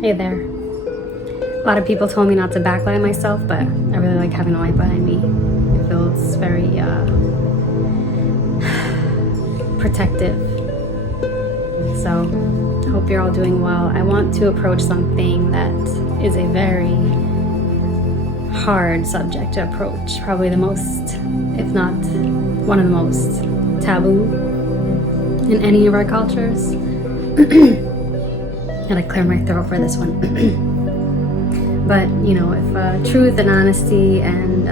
Hey there. A lot of people told me not to backlight myself, but I really like having a light behind me. It feels very protective. So, hope you're all doing well. I want to approach something that is a very hard subject to approach. Probably the most, if not one of the most taboo in any of our cultures. Gotta clear my throat for this one. But, you know, if truth and honesty and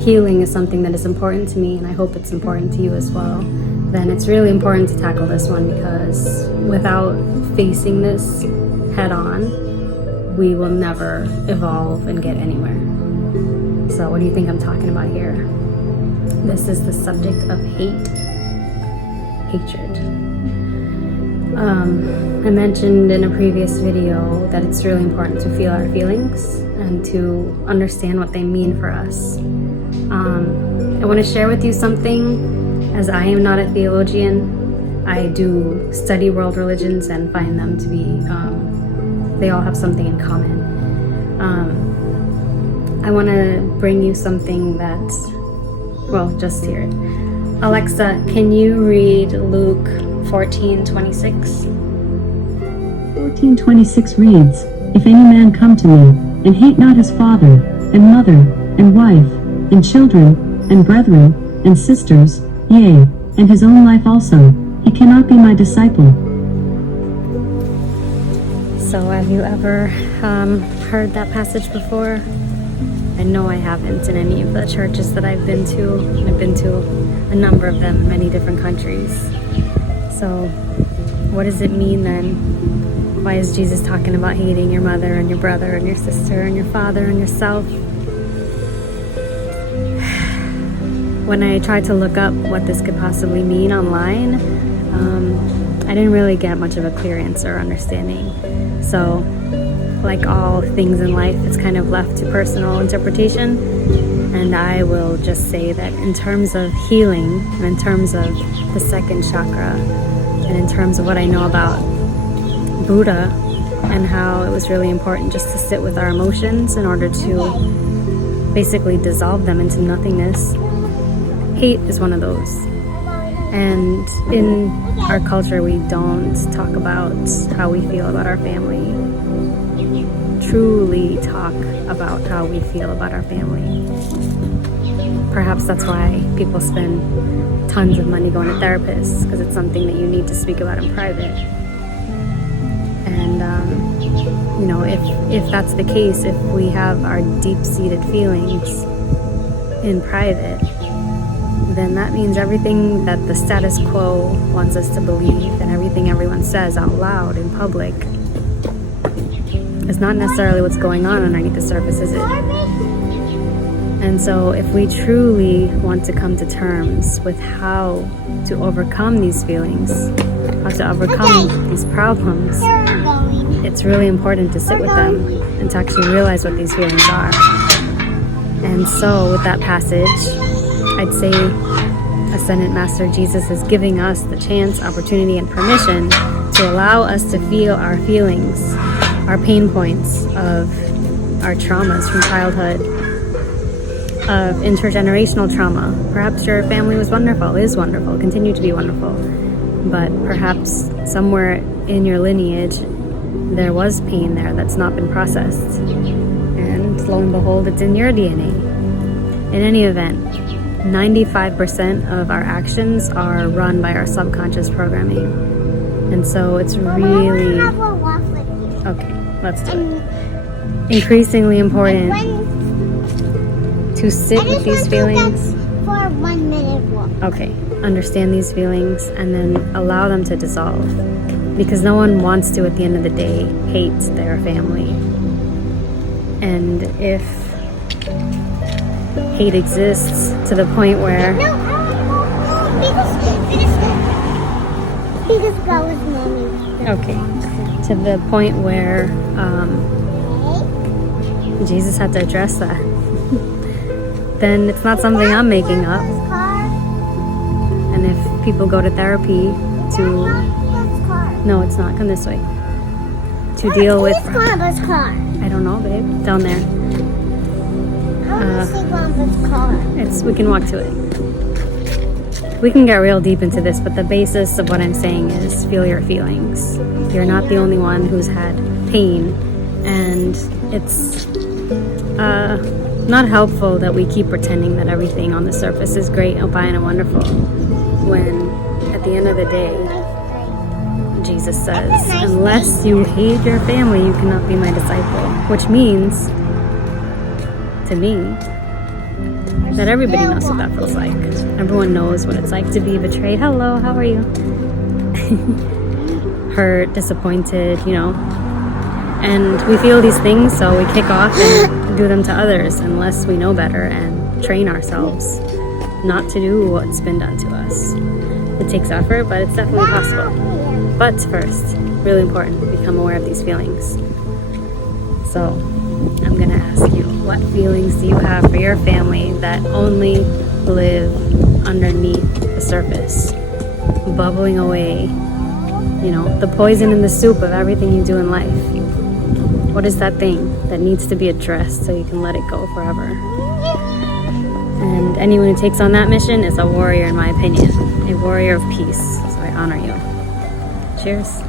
healing is something that is important to me, and I hope it's important to you as well, then it's really important to tackle this one, because without facing this head on, we will never evolve and get anywhere. So what do you think I'm talking about here? This is the subject of hatred. I mentioned in a previous video that it's really important to feel our feelings and to understand what they mean for us. I want to share with you something, as I am not a theologian. I do study world religions and find them to be, they all have something in common. I want to bring you something that's, well, just hear it. Alexa, can you read Luke 14:26? 14:26 reads, "If any man come to me, and hate not his father, and mother, and wife, and children, and brethren, and sisters, yea, and his own life also, he cannot be my disciple." So have you ever heard that passage before? I know I haven't in any of the churches that I've been to. I've been to a number of them in many different countries. So what does it mean then? Why is Jesus talking about hating your mother and your brother and your sister and your father and yourself? When I tried to look up what this could possibly mean online, I didn't really get much of a clear answer or understanding. So, like all things in life, it's kind of left to personal interpretation. And I will just say that in terms of healing, and in terms of the second chakra, and in terms of what I know about Buddha, and how it was really important just to sit with our emotions in order to basically dissolve them into nothingness, hate is one of those. And in our culture, we don't talk about how we feel about our family. Truly talk about how we feel about our family. Perhaps that's why people spend tons of money going to therapists, because it's something that you need to speak about in private. And you know, if that's the case, if we have our deep-seated feelings in private, then that means everything that the status quo wants us to believe and everything everyone says out loud in public is not necessarily what's going on underneath the surface, is it? And so if we truly want to come to terms with how to overcome these feelings, how to overcome these problems, it's really important to sit with them and to actually realize what these feelings are. And so with that passage, I'd say Ascended Master Jesus is giving us the chance, opportunity, and permission to allow us to feel our feelings, our pain points of our traumas from childhood, of intergenerational trauma. Perhaps your family was wonderful, is wonderful, continue to be wonderful, but perhaps somewhere in your lineage there was pain there that's not been processed, and lo and behold, it's in your DNA. In any event, 95% of our actions are run by our subconscious programming, and so it's really okay, let's do it. Increasingly important to sit with these feelings for a 1 minute walk. Okay, understand these feelings and then allow them to dissolve, because no one wants to, at the end of the day, hate their family. And if hate exists to the point where Because go with mommy. okay, to the point where Jesus had to address that, then it's not something I'm making up. And if people go to therapy to... No, it's not. Come this way. to deal with. Where's Grandpa's car? I don't know, babe. Down there. I want to see Grandpa's car. We can walk to it. We can get real deep into this, but the basis of what I'm saying is feel your feelings. You're not the only one who's had pain, and it's not helpful that we keep pretending that everything on the surface is great and fine and wonderful, when at the end of the day, Jesus says, unless you hate your family, you cannot be my disciple, which means, to me, that everybody knows what that feels like. Everyone knows what it's like to be betrayed. Hello, how are you? Hurt, disappointed, and we feel these things, so we kick off and do them to others unless we know better and train ourselves not to do what's been done to us. It takes effort, but it's definitely possible. But first, really important, become aware of these feelings. So I'm gonna ask you, what feelings do you have for your family that only live underneath the surface, bubbling away, the poison in the soup of everything you do in life? What is that thing that needs to be addressed so you can let it go forever? And anyone who takes on that mission is a warrior, in my opinion, a warrior of peace. So I honor you. Cheers.